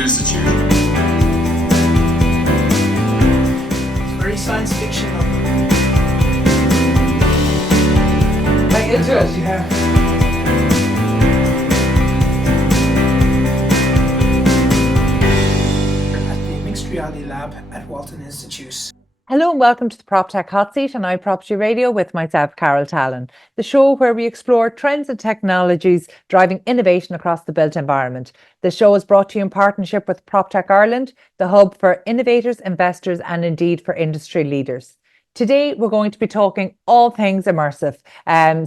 Institute. It's very science fictional. Like into it. Yeah. At the Mixed Reality Lab at Walton Institute. Hello and welcome to the PropTech Hot Seat on iPropertyRadio with myself, Carol Tallon, the show where we explore trends and technologies driving innovation across the built environment. The show is brought to you in partnership with PropTech Ireland, the hub for innovators, investors and indeed for industry leaders. Today, we're going to be talking all things immersive.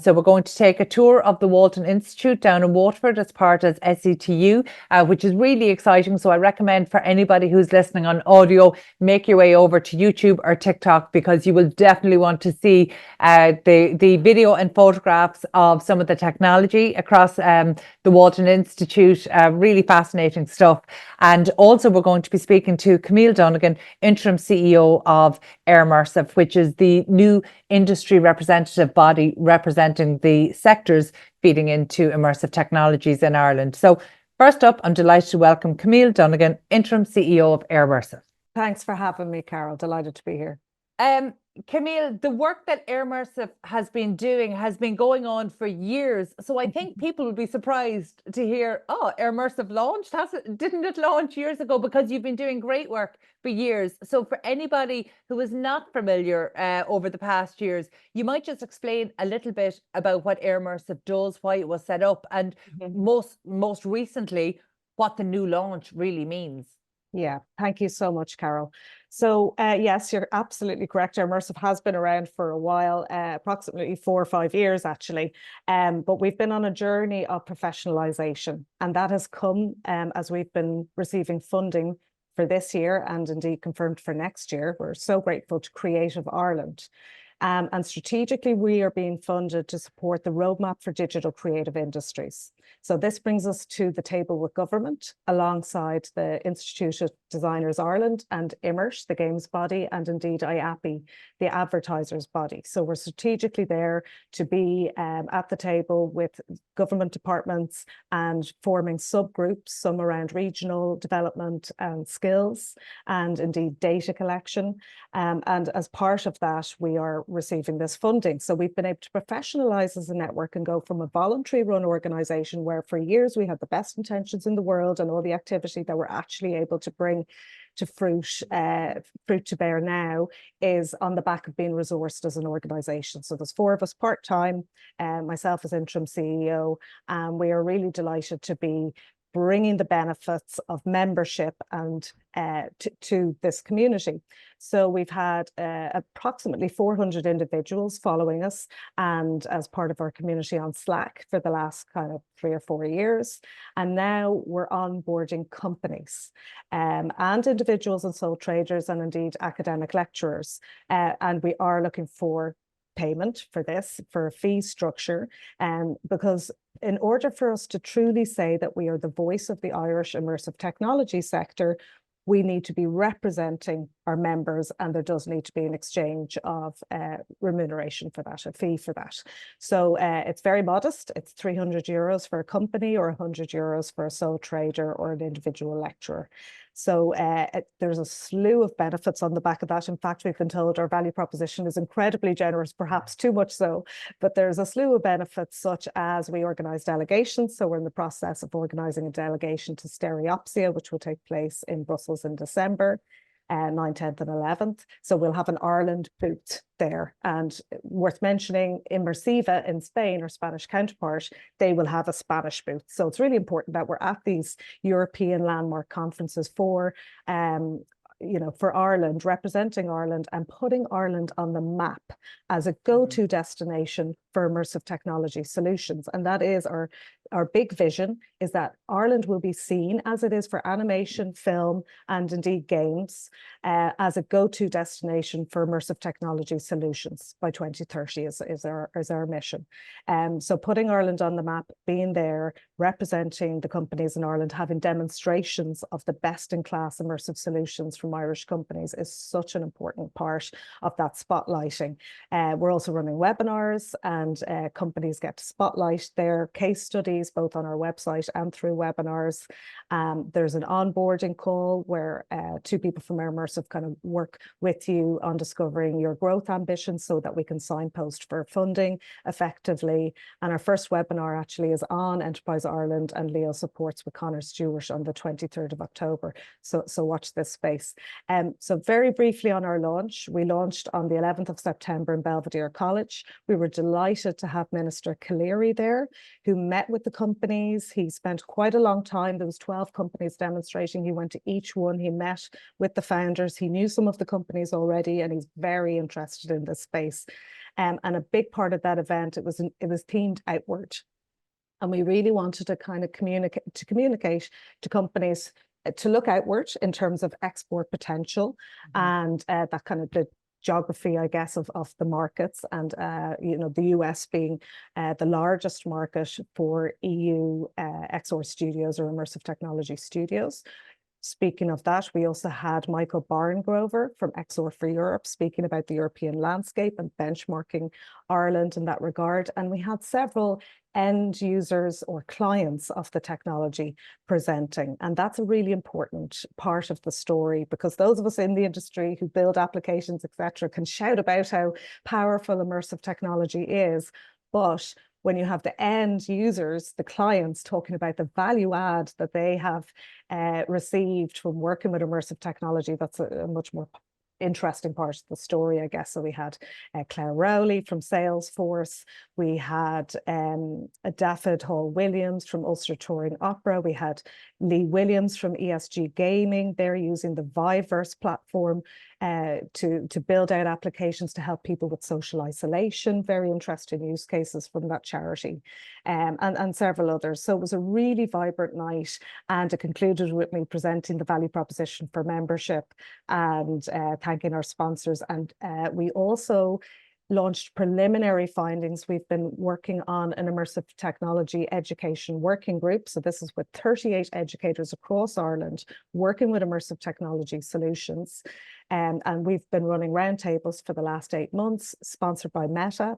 So we're going to take a tour of the Walton Institute down in Waterford as part of SETU, which is really exciting. So I recommend for anybody who's listening on audio, make your way over to YouTube or TikTok because you will definitely want to see the video and photographs of some of the technology across the Walton Institute. Really fascinating stuff. And also we're going to be speaking to Camille Donegan, Interim CEO of Eirmersive, which is the new industry representative body representing the sectors feeding into immersive technologies in Ireland. So first up, I'm delighted to welcome Camille Donegan, Interim CEO of Eirmersive. Thanks for having me, Carol. Delighted to be here. Camille, the work that Eirmersive has been doing has been going on for years. So I think people will be surprised to hear, oh, Eirmersive launched? Didn't it launch years ago? Because you've been doing great work for years. So for anybody who is not familiar over the past years, you might just explain a little bit about what Eirmersive does, why it was set up, and most recently, what the new launch really means. Yeah, thank you so much, Carol. So yes, you're absolutely correct. Eirmersive has been around for a while, approximately 4 or 5 years actually. But we've been on a journey of professionalization, and that has come as we've been receiving funding for this year and indeed confirmed for next year. We're so grateful to Creative Ireland. And strategically, we are being funded to support the roadmap for digital creative industries. So this brings us to the table with government, alongside the Institute of Designers Ireland and Immersive, the games body, and indeed IAPI, the advertisers body. So we're strategically there to be at the table with government departments and forming subgroups, some around regional development and skills, and indeed data collection. And as part of that, we are receiving this funding. So we've been able to professionalize as a network and go from a voluntary run organization where for years we had the best intentions in the world and all the activity that we're actually able to bring to fruit to bear now is on the back of being resourced as an organization. So there's 4 of us part-time, myself as interim CEO, and we are really delighted to be bringing the benefits of membership and to this community. So we've had approximately 400 individuals following us and as part of our community on Slack for the last kind of 3 or 4 years. And now we're onboarding companies and individuals and sole traders and indeed academic lecturers. And we are looking for payment for this, for a fee structure, because in order for us to truly say that we are the voice of the Irish immersive technology sector, we need to be representing our members, and there does need to be an exchange of remuneration for that, a fee for that. So it's very modest. It's €300 for a company or €100 for a sole trader or an individual lecturer. So there's a slew of benefits on the back of that. In fact, we've been told our value proposition is incredibly generous, perhaps too much so, but there's a slew of benefits such as we organise delegations. So we're in the process of organising a delegation to Stereopsia, which will take place in Brussels in December. 9th, 10th and 11th. So we'll have an Ireland booth there. And worth mentioning, Immersive in Spain, our Spanish counterpart, they will have a Spanish booth. So it's really important that we're at these European landmark conferences for for Ireland, representing Ireland and putting Ireland on the map as a go-to destination for immersive technology solutions. And that is our big vision, is that Ireland will be seen, as it is for animation, film, and indeed games, as a go-to destination for immersive technology solutions by 2030 is our mission. So putting Ireland on the map, being there, representing the companies in Ireland, having demonstrations of the best-in-class immersive solutions from Irish companies is such an important part of that spotlighting. We're also running webinars, and companies get to spotlight their case studies days, both on our website and through webinars. There's an onboarding call where 2 people from Eirmersive kind of work with you on discovering your growth ambitions so that we can signpost for funding effectively. And our first webinar actually is on Enterprise Ireland and Leo Supports with Conor Stewart on the 23rd of October. So watch this space. So very briefly on our launch, we launched on the 11th of September in Belvedere College. We were delighted to have Minister Calleary there, who met with the companies. He spent quite a long time. There was 12 companies demonstrating. He went to each one. He met with the founders. He knew some of the companies already, and he's very interested in this space. And a big part of that event, it was themed outward. And we really wanted to kind of communicate to companies to look outward in terms of export potential and that kind of the geography, I guess, of the markets, and you know, the US being the largest market for EU XR studios or immersive technology studios. Speaking of that, we also had Michael Barngrover from XR for Europe speaking about the European landscape and benchmarking Ireland in that regard. And we had several end users or clients of the technology presenting. And that's a really important part of the story, because those of us in the industry who build applications, etc., can shout about how powerful immersive technology is. But when you have the end users, the clients, talking about the value add that they have received from working with immersive technology, that's a much more interesting part of the story, I guess. So we had Claire Rowley from Salesforce. We had Daffod Hall-Williams from Ulster Touring Opera. We had Lee Williams from ESG Gaming. They're using the Viverse platform to build out applications to help people with social isolation. Very interesting use cases from that charity, and several others. So it was a really vibrant night, and it concluded with me presenting the value proposition for membership and thanking our sponsors. And we also launched preliminary findings. We've been working on an immersive technology education working group. So this is with 38 educators across Ireland working with immersive technology solutions. And we've been running roundtables for the last 8 months, sponsored by Meta.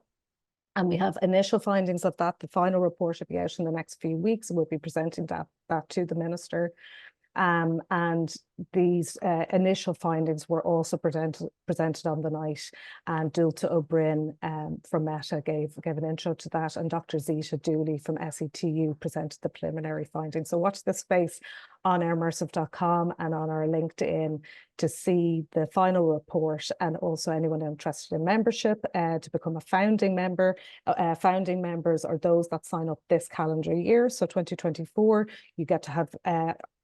And we have initial findings of that. The final report will be out in the next few weeks. We'll be presenting that to the minister. And these initial findings were also presented on the night, and Dulta O'Brien from Meta gave an intro to that, and Dr. Zita Dooley from SETU presented the preliminary findings. So watch this space on eirmersive.com and on our LinkedIn to see the final report, and also anyone interested in membership to become a founding member. Founding members are those that sign up this calendar year. So 2024, you get to have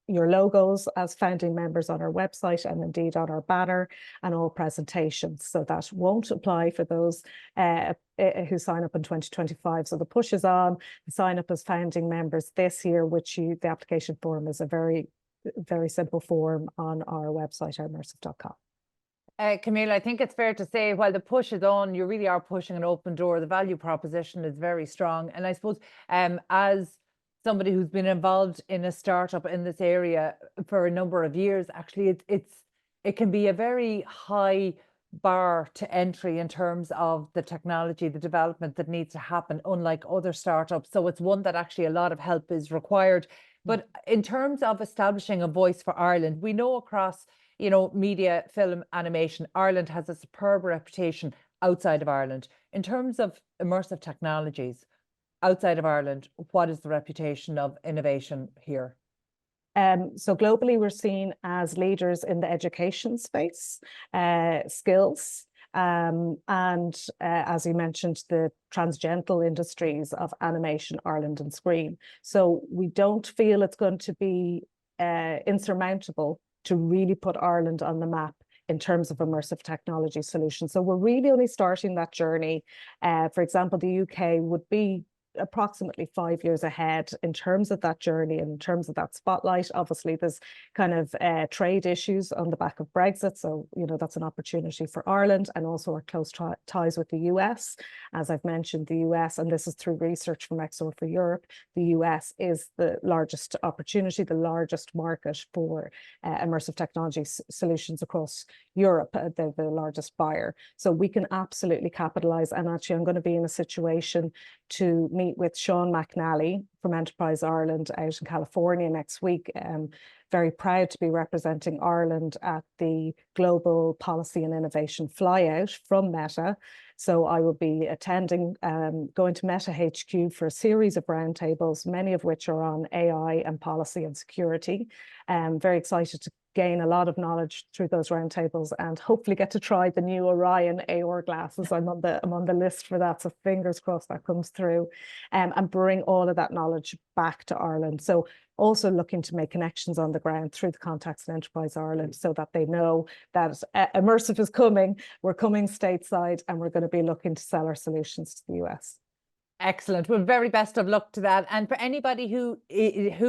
your logos as founding members on our website and indeed on our banner and all presentations. So that won't apply for those who sign up in 2025. So the push is on. Sign up as founding members this year, which the application form is a very, very simple form on our website, eirmersive.com. Camille, I think it's fair to say, while the push is on, you really are pushing an open door. The value proposition is very strong. And I suppose as somebody who's been involved in a startup in this area for a number of years, actually, it can be a very high bar to entry in terms of the technology, the development that needs to happen, unlike other startups. So it's one that actually a lot of help is required. But in terms of establishing a voice for Ireland, we know across, you know, media, film, animation, Ireland has a superb reputation outside of Ireland. In terms of immersive technologies, outside of Ireland, what is the reputation of innovation here? So globally, we're seen as leaders in the education space, skills, and as you mentioned, the transgenital industries of animation, Ireland and screen. So we don't feel it's going to be insurmountable to really put Ireland on the map in terms of immersive technology solutions. So we're really only starting that journey. For example, the UK would be approximately 5 years ahead in terms of that journey, in terms of that spotlight. Obviously, there's kind of trade issues on the back of Brexit. So, you know, that's an opportunity for Ireland, and also our close ties with the US. As I've mentioned, the US, and this is through research from XR for Europe, the US is the largest opportunity, the largest market for immersive technology solutions across Europe. They're the largest buyer. So we can absolutely capitalize. And actually, I'm going to be in a situation to meet meet with Sean McNally from Enterprise Ireland out in California next week. Very proud to be representing Ireland at the Global Policy and Innovation Flyout from Meta. So I will be attending, going to Meta HQ for a series of roundtables, many of which are on AI and policy and security. Very excited to gain a lot of knowledge through those roundtables and hopefully get to try the new Orion AR glasses. I'm on the list for that, so fingers crossed that comes through, and bring all of that knowledge back to Ireland. So also looking to make connections on the ground through the contacts in Enterprise Ireland so that they know that Immersive is coming, we're coming stateside, and we're going to be looking to sell our solutions to the US. Excellent. Well, very best of luck to that. And for anybody who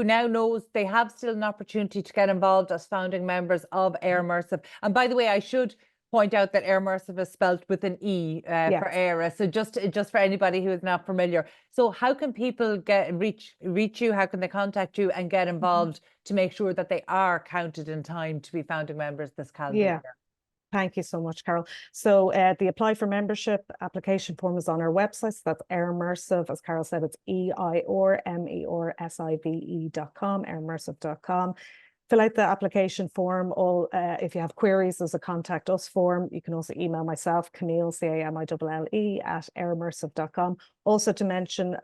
now knows they have still an opportunity to get involved as founding members of Eirmersive. And by the way, I should point out that Eirmersive is spelled with an E for Eira. So just for anybody who is not familiar. So how can people reach you? How can they contact you and get involved to make sure that they are counted in time to be founding members this calendar year? Thank you so much, Carol. So the apply for membership application form is on our website. So that's Eirmersive. As Carol said, it's EIRMERSIVE.com, eirmersive.com. Fill out the application form. If you have queries, there's a contact us form. You can also email myself, Camille, CAMILLE at eirmersive.com. Also to mention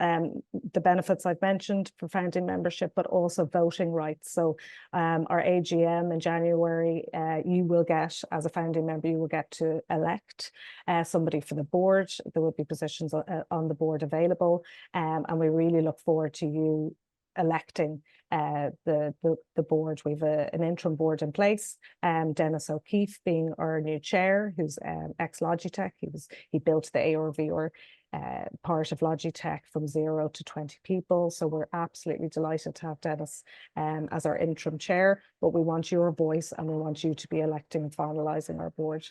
the benefits I've mentioned for founding membership, but also voting rights. So our AGM in January, you will get, as a founding member, you will get to elect somebody for the board. There will be positions on the board available. And we really look forward to you electing the board. We've an interim board in place, Dennis O'Keefe being our new chair, who's ex-Logitech. He built the AR/VR part of Logitech from 0 to 20 people. So we're absolutely delighted to have Dennis as our interim chair, but we want your voice and we want you to be electing and finalising our board.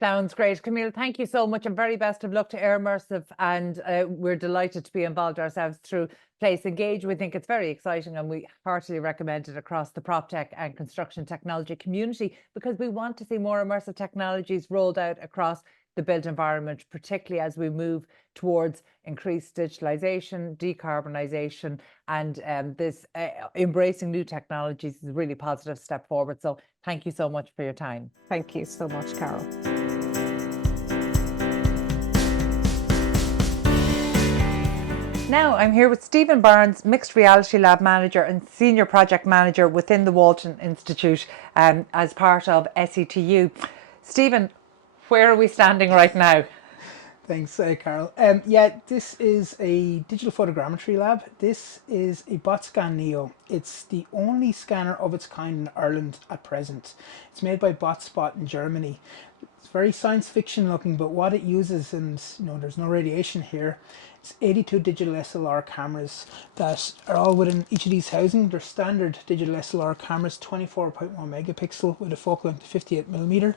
Sounds great. Camille, thank you so much and very best of luck to Eirmersive. And we're delighted to be involved ourselves through PLACEengage. We think it's very exciting and we heartily recommend it across the prop tech and construction technology community because we want to see more immersive technologies rolled out across the built environment, particularly as we move towards increased digitalization, decarbonisation, and this embracing new technologies is a really positive step forward. So thank you so much for your time. Thank you so much, Carol. Now I'm here with Stephen Barnes, Mixed Reality Lab Manager and Senior Project Manager within the Walton Institute as part of SETU. Stephen, where are we standing right now? Thanks, Carol. This is a digital photogrammetry lab. This is a BotScan Neo. It's the only scanner of its kind in Ireland at present. It's made by BotSpot in Germany. It's very science fiction looking, but what it uses, and there's no radiation here, it's 82 digital SLR cameras that are all within each of these housing. They're standard digital SLR cameras, 24.1 megapixel with a focal length of 58mm.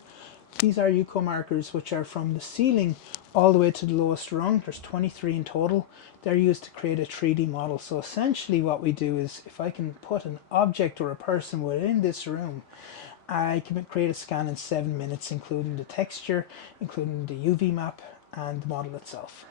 These are UCO markers, which are from the ceiling all the way to the lowest rung. There's 23 in total. They're used to create a 3D model. So essentially what we do is, if I can put an object or a person within this room, I can create a scan in 7 minutes, including the texture, including the UV map and the model itself.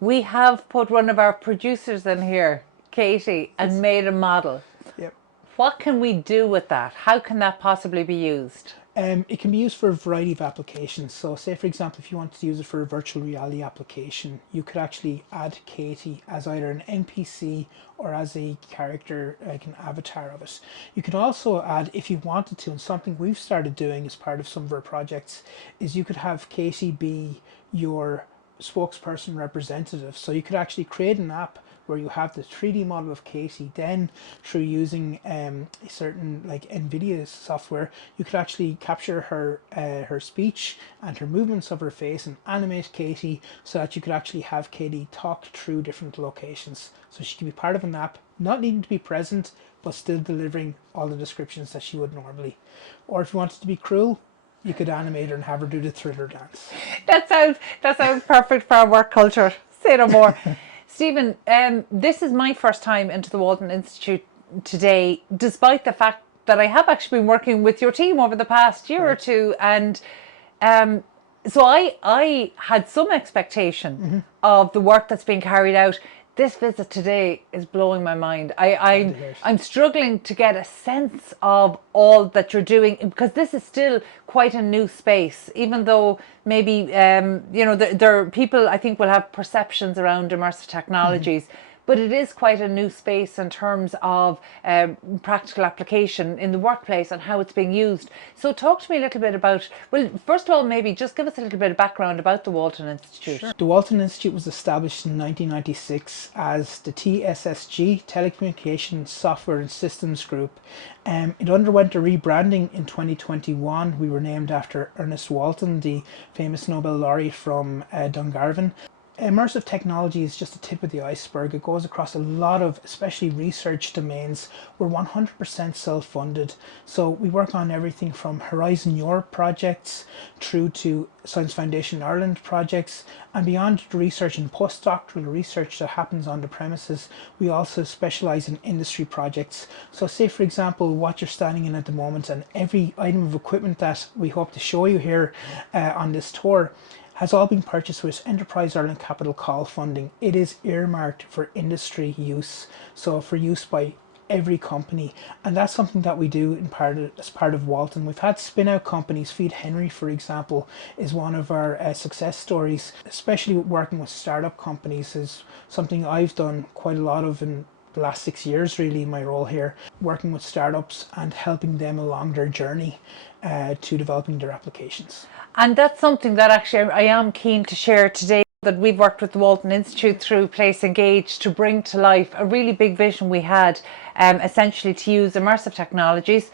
We have put one of our producers in here, Katie, and made a model. Yep. What can we do with that? How can that possibly be used? It can be used for a variety of applications. So say, for example, if you wanted to use it for a virtual reality application, you could actually add Katie as either an NPC or as a character, like an avatar of it. You could also add, if you wanted to, and something we've started doing as part of some of our projects, is you could have Katie be your spokesperson representative. So you could actually create an app where you have the 3D model of Katie, then through using a certain like NVIDIA software, you could actually capture her speech and her movements of her face and animate Katie so that you could actually have Katie talk through different locations. So she could be part of an app, not needing to be present, but still delivering all the descriptions that she would normally. Or if you wanted to be cruel, you could animate her and have her do the Thriller dance. That sounds perfect for our work culture. Say no more. Stephen, this is my first time into the Walton Institute today, despite the fact that I have actually been working with your team over the past year or two. And so I had some expectation of the work that's being carried out. This visit today is blowing my mind. Glad to hear it. I'm struggling to get a sense of all that you're doing, because this is still quite a new space, even though maybe, there are people I think will have perceptions around immersive technologies. But it is quite a new space in terms of practical application in the workplace and how it's being used. So talk to me a little bit about, well, first of all, maybe just give us a little bit of background about the Walton Institute. Sure. The Walton Institute was established in 1996 as the TSSG, Telecommunications Software and Systems Group. It underwent a rebranding in 2021. We were named after Ernest Walton, the famous Nobel laureate from Dungarvan. Immersive technology is just the tip of the iceberg. It goes across a lot of, especially research domains. We're 100% self-funded. So we work on everything from Horizon Europe projects through to Science Foundation Ireland projects, and beyond the research and postdoctoral research that happens on the premises, we also specialize in industry projects. So say for example what you're standing in at the moment, and every item of equipment that we hope to show you here on this tour has all been purchased with Enterprise Ireland Capital Call funding. It is earmarked for industry use, so for use by every company, and that's something that we do as part of Walton. We've had spin-out companies. Feed Henry, for example, is one of our success stories. Especially working with startup companies is something I've done quite a lot of in the last 6 years, really, in my role here, working with startups and helping them along their journey to developing their applications. And that's something that actually I am keen to share today, that we've worked with the Walton Institute through PLACEengage to bring to life a really big vision we had, essentially to use immersive technologies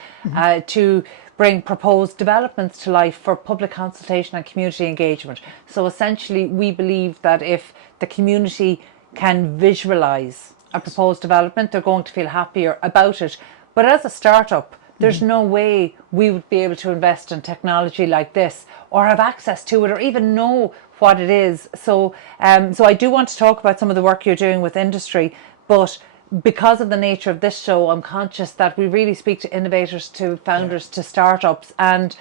to bring proposed developments to life for public consultation and community engagement. So essentially we believe that if the community can visualise a proposed development, they're going to feel happier about it. But as a startup, there's no way we would be able to invest in technology like this or have access to it or even know what it is. So I do want to talk about some of the work you're doing with industry, but because of the nature of this show, I'm conscious that we really speak to innovators, to founders, to startups, and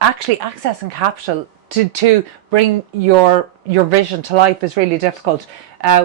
actually accessing capital to bring your vision to life is really difficult.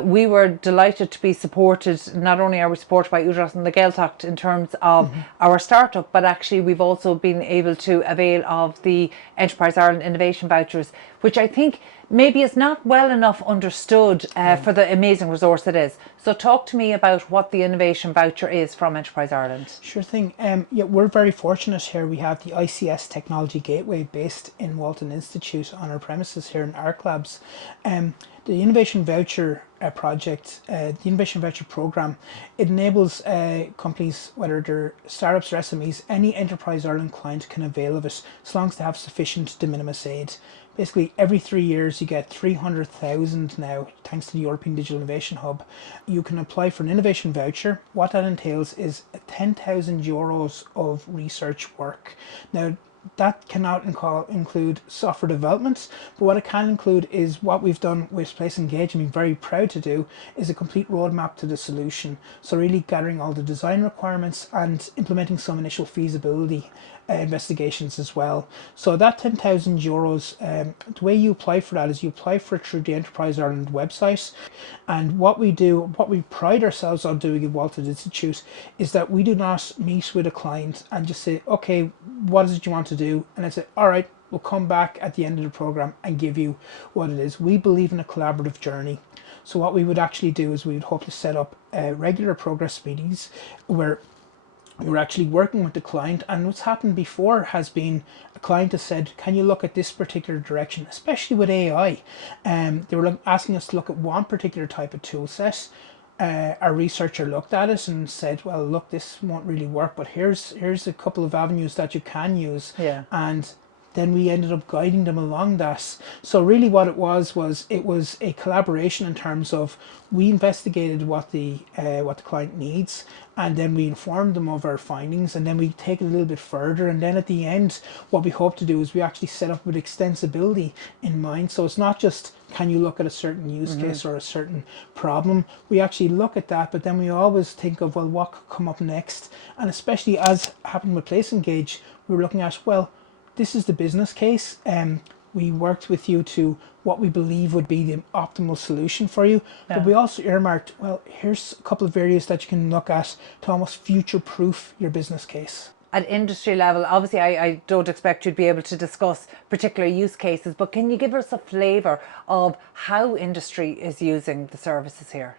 We were delighted to be supported. Not only are we supported by Udaras and the Gaeltachta in terms of our startup, but actually we've also been able to avail of the Enterprise Ireland Innovation Vouchers, which I think maybe is not well enough understood for the amazing resource it is. So talk to me about what the Innovation Voucher is from Enterprise Ireland. Sure thing. Yeah, we're very fortunate here. We have the ICS Technology Gateway based in Walton Institute on our premises here in ARC Labs. The Innovation Voucher project, the Innovation Voucher program, it enables companies, whether they're startups or SMEs, any Enterprise Ireland client can avail of it as long as they have sufficient de minimis aid. Basically, every 3 years you get 300,000 now, thanks to the European Digital Innovation Hub. You can apply for an innovation voucher. What that entails is 10,000 euros of research work. Now, that cannot include software development, but what it can include is what we've done with PLACEengage, and we're very proud to do, is a complete roadmap to the solution. So really gathering all the design requirements and implementing some initial feasibility investigations as well. So that 10,000 euros, the way you apply for that is you apply for it through the Enterprise Ireland website. And what we do, what we pride ourselves on doing at Walton Institute, is that we do not meet with a client and just say, okay, what is it you want to do? And I say, all right, we'll come back at the end of the program and give you what it is. We believe in a collaborative journey. So what we would actually do is we would hope to set up regular progress meetings where we're actually working with the client, and what's happened before has been a client has said, can you look at this particular direction, especially with AI. They were asking us to look at one particular type of tool set. Our researcher looked at it and said, well, look, this won't really work, but here's a couple of avenues that you can use. And then we ended up guiding them along that. So really what it was a collaboration in terms of we investigated what the client needs, and then we informed them of our findings, and then we take it a little bit further, and then at the end what we hope to do is we actually set up with extensibility in mind. So it's not just can you look at a certain use case or a certain problem. We actually look at that, but then we always think of, well, what could come up next? And especially as happened with PLACEengage, we were looking at, well, this is the business case. we worked with you to what we believe would be the optimal solution for you. Yeah. But we also earmarked, well, here's a couple of areas that you can look at to almost future-proof your business case. At industry level, obviously I don't expect you to be able to discuss particular use cases, but can you give us a flavour of how industry is using the services here?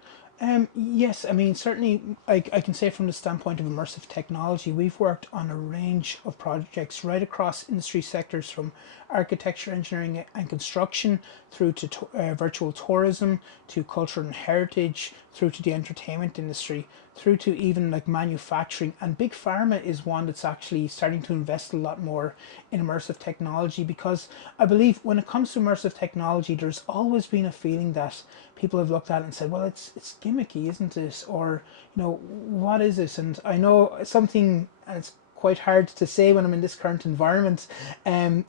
Yes, I mean, certainly I can say from the standpoint of immersive technology, we've worked on a range of projects right across industry sectors, from architecture, engineering and construction through to virtual tourism, to culture and heritage, through to the entertainment industry, through to even like manufacturing. And big pharma is one that's actually starting to invest a lot more in immersive technology, because I believe when it comes to immersive technology, there's always been a feeling that people have looked at it and said, well, it's gimmicky, isn't it? Or, you know, what is this? And I know something, and it's quite hard to say when I'm in this current environment,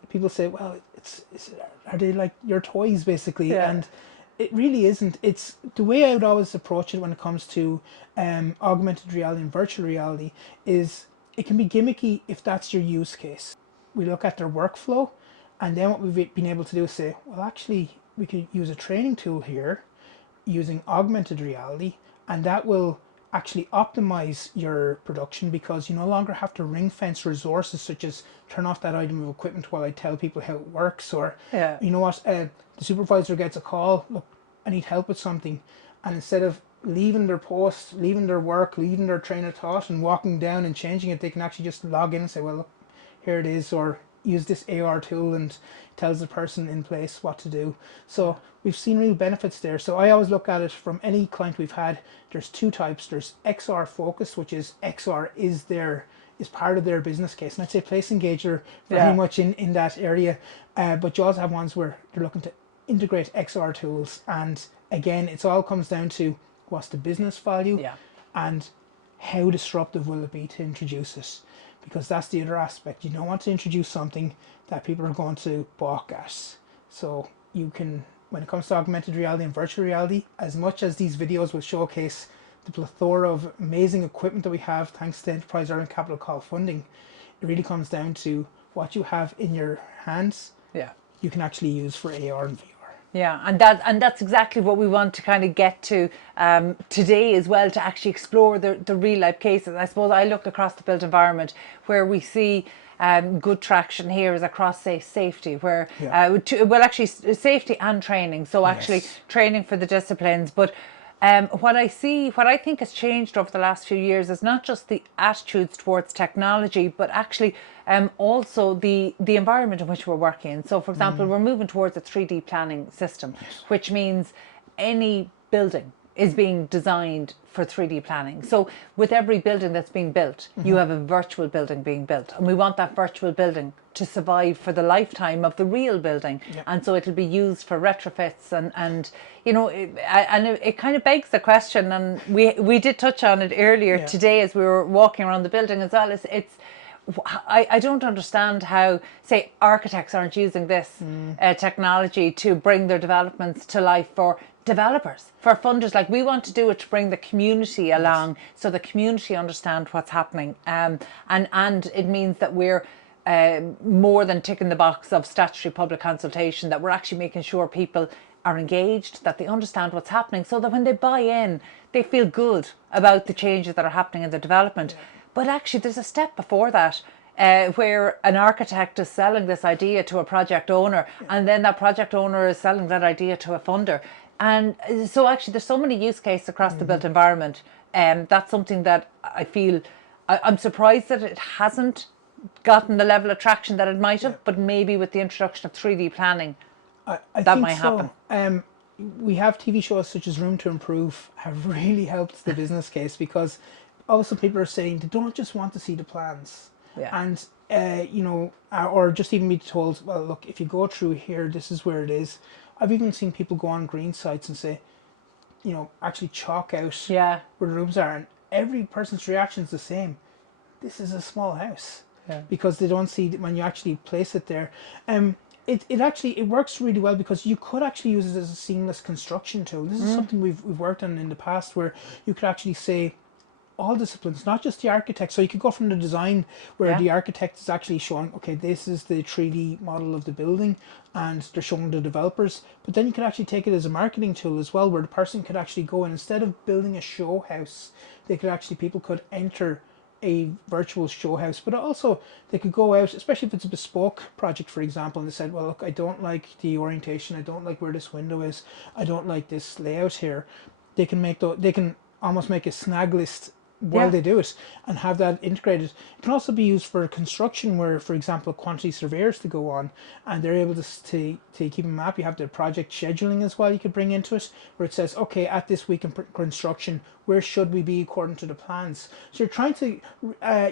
people say, well, are they like your toys, basically? Yeah. And it really isn't. It's the way I would always approach it when it comes to augmented reality and virtual reality is it can be gimmicky if that's your use case. We look at their workflow, and then what we've been able to do is say, well, actually, we could use a training tool here using augmented reality, and that will actually optimize your production, because you no longer have to ring fence resources such as turn off that item of equipment while I tell people how it works, or you know what, the supervisor gets a call, look, I need help with something, and instead of leaving their post, leaving their work, leaving their train of thought and walking down and changing it, they can actually just log in and say, well, look, here it is, or use this AR tool, and tells the person in place what to do. So we've seen real benefits there. So I always look at it from any client we've had. There's two types. There's XR focus, which is XR is part of their business case, and I'd say PLACEengage are very much in that area. But you also have ones where they're looking to integrate XR tools, and again, it all comes down to what's the business value and how disruptive will it be to introduce it. Because that's the other aspect. You don't want to introduce something that people are going to balk at. So you can, when it comes to augmented reality and virtual reality, as much as these videos will showcase the plethora of amazing equipment that we have thanks to Enterprise Ireland Capital Call funding, it really comes down to what you have in your hands. You can actually use for AR and VR. Yeah, and that's exactly what we want to kind of get to today as well, to actually explore the real life cases. I suppose I look across the built environment where we see good traction here is across, say, safety, where actually safety and training. So actually training for the disciplines, but what I think has changed over the last few years is not just the attitudes towards technology, but actually also the environment in which we're working. So, for example, we're moving towards a 3D planning system, which means any building is being designed for 3D planning. So with every building that's being built, you have a virtual building being built, and we want that virtual building to survive for the lifetime of the real building. And so it'll be used for retrofits, and you know, it kind of begs the question, and we did touch on it earlier today as we were walking around the building as well. I don't understand how, say, architects aren't using this technology to bring their developments to life for developers, for funders. Like, we want to do it to bring the community along, so the community understand what's happening, and it means that we're more than ticking the box of statutory public consultation, that we're actually making sure people are engaged, that they understand what's happening, so that when they buy in, they feel good about the changes that are happening in the development. But actually, there's a step before that, where an architect is selling this idea to a project owner, and then that project owner is selling that idea to a funder. And so actually, there's so many use cases across the built environment. That's something that I feel, I'm surprised that it hasn't gotten the level of traction that it might have, but maybe with the introduction of 3D planning, I that think might so. happen. We have TV shows such as Room to Improve have really helped the business case, because also people are saying they don't just want to see the plans, and you know, or just even be told, well, look, if you go through here, this is where it is. I've even seen people go on green sites and say, you know, actually chalk out where the rooms are, and every person's reaction is the same. This is a small house, because they don't see when you actually place it there. It works really well, because you could actually use it as a seamless construction tool. This is something we've worked on in the past, where you could actually say, all disciplines, not just the architect. So you could go from the design where the architect is actually showing, okay, this is the 3D model of the building, and they're showing the developers. But then you could actually take it as a marketing tool as well, where the person could actually go in, instead of building a show house, people could enter a virtual show house, but also they could go out, especially if it's a bespoke project, for example, and they said, well, look, I don't like the orientation, I don't like where this window is, I don't like this layout here. They can almost make a snag list while they do it and have that integrated. It can also be used for construction, where, for example, quantity surveyors to go on, and they're able to keep a map. You have the project scheduling as well you could bring into it, where it says, okay, at this week in construction, where should we be according to the plans? So you're trying to,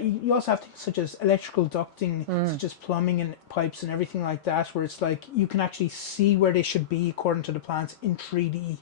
you also have things such as electrical ducting, such as plumbing and pipes and everything like that, where it's like you can actually see where they should be according to the plans in 3D.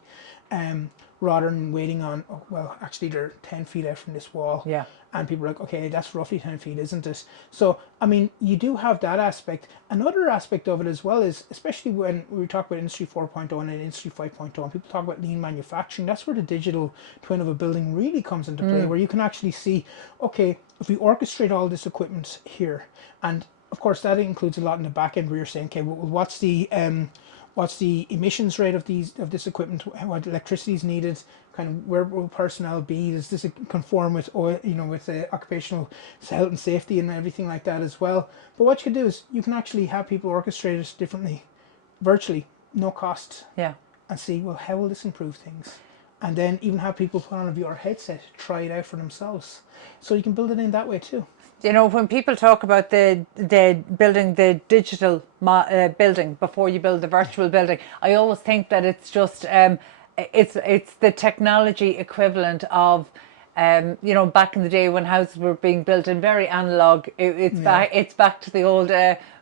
Rather than waiting on, oh, well, actually they're 10 feet out from this wall. Yeah. And people are like, okay, that's roughly 10 feet, isn't it? So, I mean, you do have that aspect. Another aspect of it as well is, especially when we talk about Industry 4.0 and Industry 5.0, and people talk about lean manufacturing, that's where the digital twin of a building really comes into play, where you can actually see, okay, if we orchestrate all this equipment here, and of course that includes a lot in the back end where you're saying, okay, well, what's the emissions rate of this equipment? What electricity is needed? Kind of where will personnel be? Does this conform with oil, with occupational health and safety and everything like that as well? But what you can do is you can actually have people orchestrate it differently, virtually, no cost. Yeah. And see, well, how will this improve things? And then even have people put on a VR headset, try it out for themselves. So you can build it in that way too. When people talk about the building the digital building before you build the virtual building, I always think that it's just it's the technology equivalent of back in the day when houses were being built in very analog. It's back to the old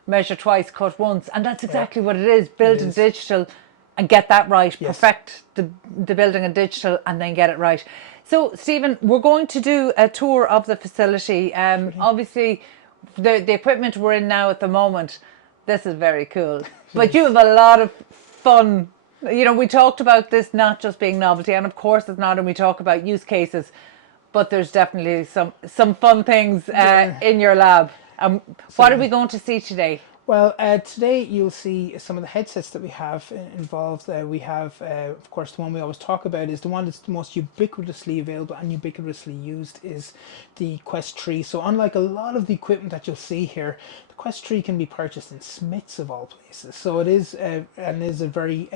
measure twice, cut once, and that's exactly what it is. Build in digital and get that right. Yes. Perfect the building in digital and then get it right. So, Stephen, we're going to do a tour of the facility. Obviously, the equipment we're in now at the moment, this is very cool. But you have a lot of fun. We talked about this not just being novelty, and of course it's not, and we talk about use cases, but there's definitely some fun things in your lab. What are we going to see today? Well, today you'll see some of the headsets that we have involved. We have, of course, the one we always talk about is the one that's the most ubiquitously available and ubiquitously used is the Quest 3. So unlike a lot of the equipment that you'll see here, the Quest 3 can be purchased in Smiths of all places. So it is, and is a very,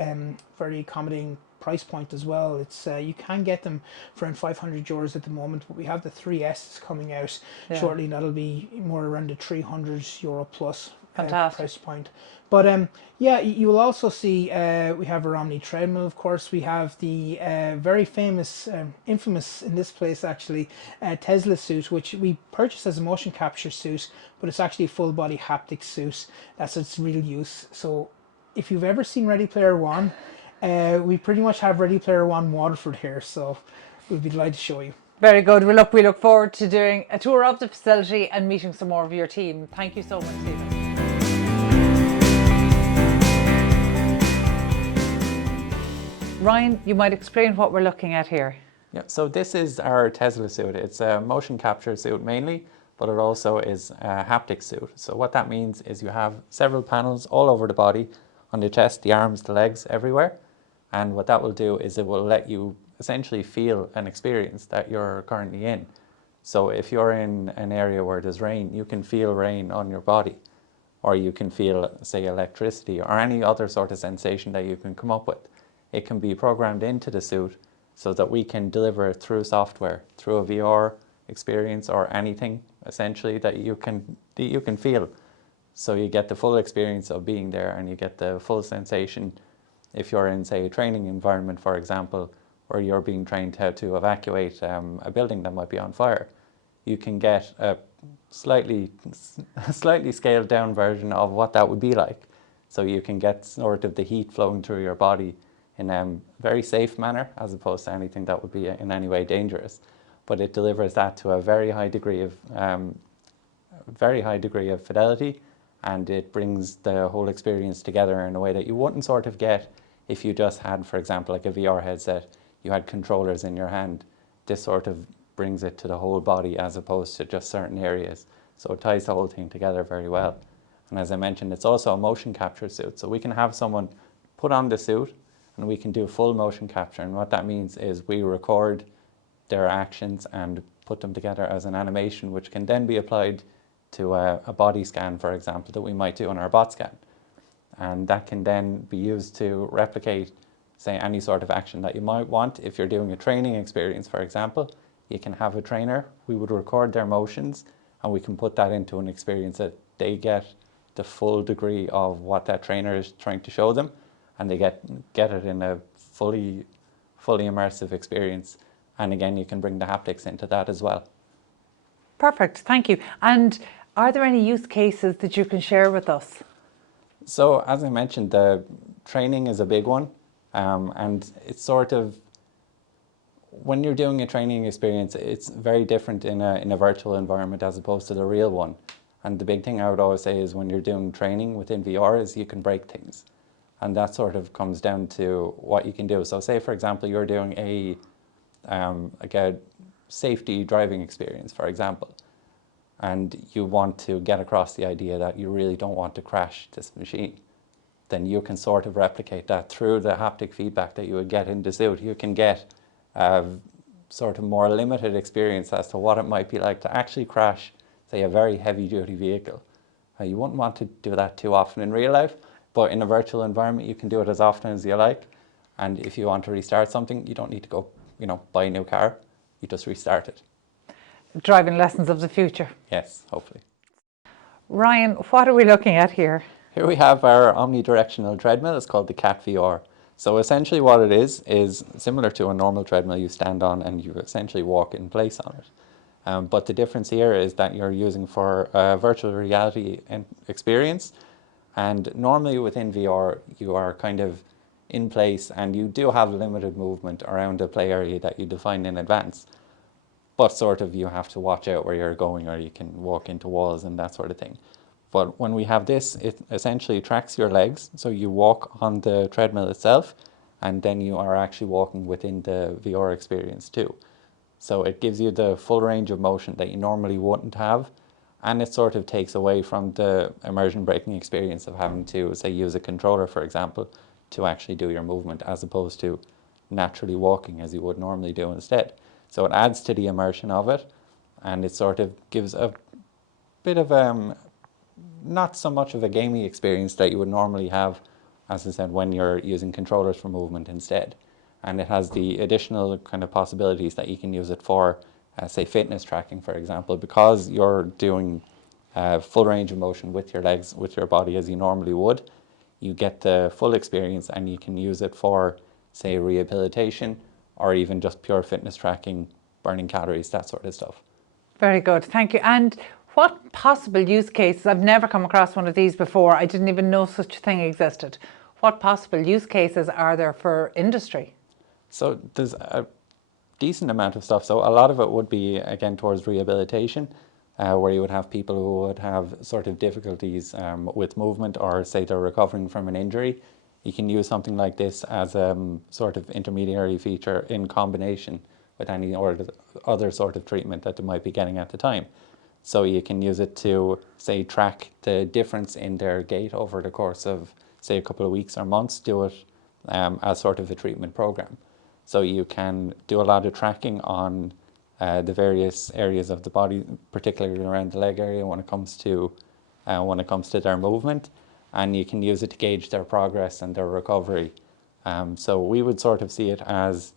very accommodating price point as well. It's you can get them for around €500 at the moment, but we have the 3S coming out shortly, and that'll be more around the €300 plus. Price point. But you will also see we have our Omni treadmill, of course. We have the very famous, infamous in this place actually, Tesla suit, which we purchased as a motion capture suit, but it's actually a full body haptic suit. That's its real use. So if you've ever seen Ready Player One, we pretty much have Ready Player One Waterford here, so we'll be delighted to show you. Very good. We look forward to doing a tour of the facility and meeting some more of your team. Thank you so much, Stephen. Ryan, you might explain what we're looking at here. Yeah, so this is our Tesla suit. It's a motion capture suit mainly, but it also is a haptic suit. So what that means is you have several panels all over the body, on the chest, the arms, the legs, everywhere. And what that will do is it will let you essentially feel an experience that you're currently in. So if you're in an area where there's rain, you can feel rain on your body, or you can feel, say, electricity or any other sort of sensation that you can come up with. It can be programmed into the suit so that we can deliver it through software, through a VR experience or anything essentially that you can feel. So you get the full experience of being there, and you get the full sensation if you're in, say, a training environment, for example, where you're being trained how to evacuate a building that might be on fire. You can get a slightly scaled down version of what that would be like. So you can get sort of the heat flowing through your body in a very safe manner, as opposed to anything that would be in any way dangerous. But it delivers that to a very high degree of fidelity, and it brings the whole experience together in a way that you wouldn't sort of get if you just had, for example, like a VR headset, you had controllers in your hand. This sort of brings it to the whole body as opposed to just certain areas. So it ties the whole thing together very well. And as I mentioned, it's also a motion capture suit. So we can have someone put on the suit and we can do full motion capture. And what that means is we record their actions and put them together as an animation, which can then be applied to a body scan, for example, that we might do on our bot scan. And that can then be used to replicate, say, any sort of action that you might want. If you're doing a training experience, for example, you can have a trainer, we would record their motions, and we can put that into an experience that they get the full degree of what that trainer is trying to show them, and they get it in a fully immersive experience. And again, you can bring the haptics into that as well. Perfect, thank you. And are there any use cases that you can share with us? So as I mentioned, the training is a big one, and it's sort of, when you're doing a training experience, it's very different in a virtual environment as opposed to the real one. And the big thing I would always say is when you're doing training within VR is you can break things. And that sort of comes down to what you can do. So say, for example, you're doing like a safety driving experience, for example, and you want to get across the idea that you really don't want to crash this machine. Then you can sort of replicate that through the haptic feedback that you would get in the suit. You can get a sort of more limited experience as to what it might be like to actually crash, say, a very heavy duty vehicle. You wouldn't want to do that too often in real life, but in a virtual environment, you can do it as often as you like. And if you want to restart something, you don't need to go, buy a new car. You just restart it. Driving lessons of the future. Yes, hopefully. Ryan, what are we looking at here? Here we have our omnidirectional treadmill. It's called the CAT VR. So essentially what it is similar to a normal treadmill. You stand on and you essentially walk in place on it. But the difference here is that you're using for a virtual reality experience. And normally within VR, you are kind of in place and you do have limited movement around the play area that you define in advance. But sort of you have to watch out where you're going, or you can walk into walls and that sort of thing. But when we have this, it essentially tracks your legs. So you walk on the treadmill itself, and then you are actually walking within the VR experience too. So it gives you the full range of motion that you normally wouldn't have. And it sort of takes away from the immersion breaking experience of having to, say, use a controller, for example, to actually do your movement, as opposed to naturally walking as you would normally do instead. So it adds to the immersion of it, and it sort of gives a bit of not so much of a gaming experience that you would normally have, as I said, when you're using controllers for movement instead. And it has the additional kind of possibilities that you can use it for, say, fitness tracking, for example, because you're doing full range of motion with your legs, with your body as you normally would. You get the full experience, and you can use it for, say, rehabilitation, or even just pure fitness tracking, burning calories, that sort of stuff. Very good, thank you. And what possible use cases, I've never come across one of these before, I didn't even know such a thing existed. What possible use cases are there for industry? So there's a decent amount of stuff. So a lot of it would be, again, towards rehabilitation, where you would have people who would have sort of difficulties with movement, or say they're recovering from an injury. You can use something like this as a sort of intermediary feature in combination with any other sort of treatment that they might be getting at the time. So you can use it to, say, track the difference in their gait over the course of, say, a couple of weeks or months, do it as sort of a treatment program. So you can do a lot of tracking on the various areas of the body, particularly around the leg area when it comes to their movement. And you can use it to gauge their progress and their recovery. So we would sort of see it as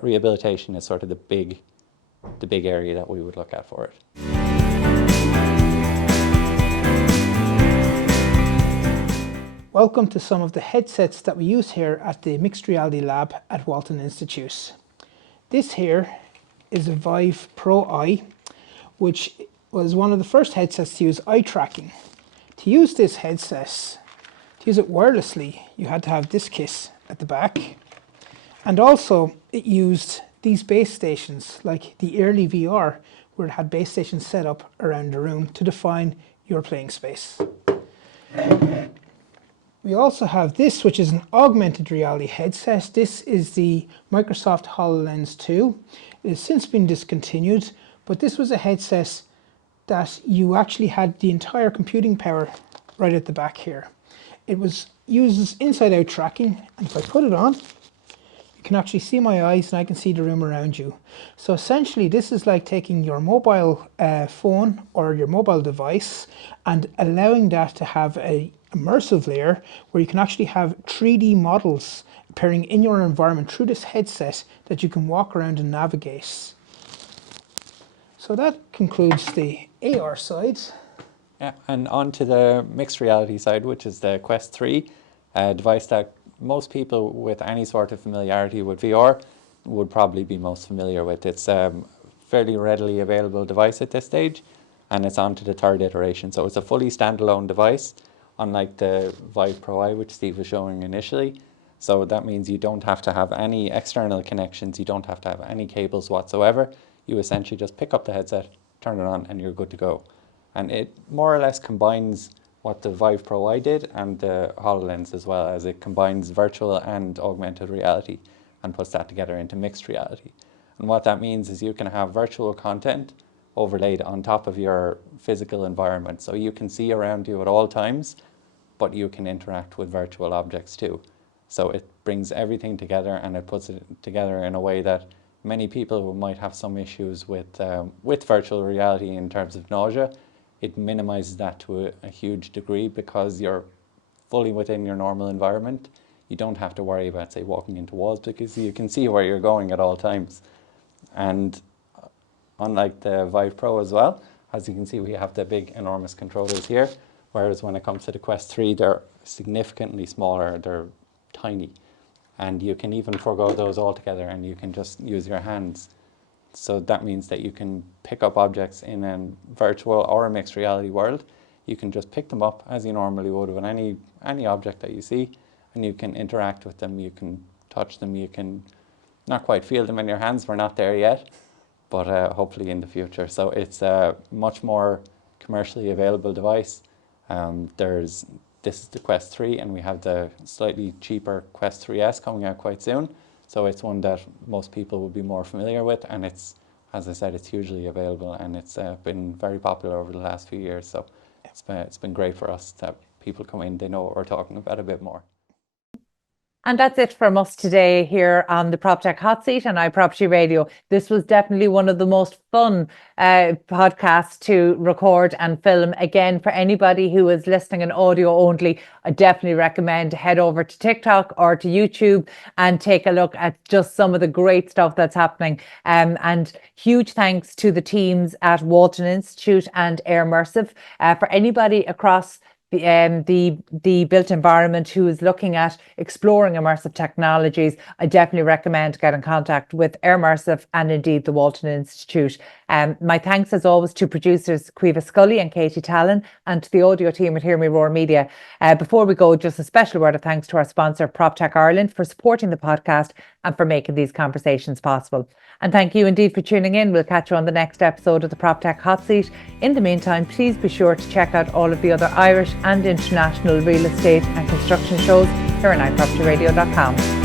rehabilitation is sort of the big area that we would look at for it. Welcome to some of the headsets that we use here at the Mixed Reality Lab at Walton Institute. This here is a Vive Pro Eye, which was one of the first headsets to use eye tracking. To use this headset, to use it wirelessly, you had to have this case at the back. And also it used these base stations, like the early VR, where it had base stations set up around the room to define your playing space. We also have this, which is an augmented reality headset. This is the Microsoft HoloLens 2. It has since been discontinued, but this was a headset that you actually had the entire computing power right at the back here. It uses inside-out tracking, and if I put it on, you can actually see my eyes and I can see the room around you. So essentially this is like taking your mobile phone or your mobile device and allowing that to have a immersive layer where you can actually have 3D models appearing in your environment through this headset that you can walk around and navigate. So that concludes the AR side. Yeah, and on to the mixed reality side, which is the Quest 3, a device that most people with any sort of familiarity with VR would probably be most familiar with. It's a fairly readily available device at this stage, and it's on to the third iteration. So it's a fully standalone device, unlike the Vive Pro Eye, which Steve was showing initially. So that means you don't have to have any external connections, you don't have to have any cables whatsoever. You essentially just pick up the headset, turn it on, and you're good to go. And it more or less combines what the Vive Pro Eye did and the HoloLens as well, as it combines virtual and augmented reality and puts that together into mixed reality. And what that means is you can have virtual content overlaid on top of your physical environment. So you can see around you at all times, but you can interact with virtual objects too. So it brings everything together, and it puts it together in a way that many people who might have some issues with virtual reality in terms of nausea, it minimizes that to a huge degree because you're fully within your normal environment. You don't have to worry about, say, walking into walls because you can see where you're going at all times. And unlike the Vive Pro as well, as you can see, we have the big, enormous controllers here, whereas when it comes to the Quest 3, they're significantly smaller, they're tiny. And you can even forego those altogether and you can just use your hands. So that means that you can pick up objects in a virtual or a mixed reality world. You can just pick them up as you normally would with any object that you see, and you can interact with them, you can touch them, you can not quite feel them in your hands, we're not there yet, but hopefully in the future. So it's a much more commercially available device. This is the Quest 3, and we have the slightly cheaper Quest 3S coming out quite soon. So it's one that most people will be more familiar with, and it's, as I said, it's hugely available, and it's been very popular over the last few years. So it's been great for us that people come in, they know what we're talking about a bit more. And that's it from us today here on the PropTech Hot Seat and iPropertyRadio. This was definitely one of the most fun podcasts to record and film. Again, for anybody who is listening in audio only, I definitely recommend head over to TikTok or to YouTube and take a look at just some of the great stuff that's happening. And huge thanks to the teams at Walton Institute and Eirmersive. For anybody across the built environment who is looking at exploring immersive technologies, I definitely recommend get in contact with Eirmersive and indeed the Walton Institute. My thanks as always to producers Scully and Katie Tallon, and to the audio team at Hear Me Roar Media. Before we go, just a special word of thanks to our sponsor PropTech Ireland for supporting the podcast and for making these conversations possible. And thank you indeed for tuning in. We'll catch you on the next episode of the PropTech Hot Seat. In the meantime, please be sure to check out all of the other Irish and international real estate and construction shows here on iPropertyRadio.com.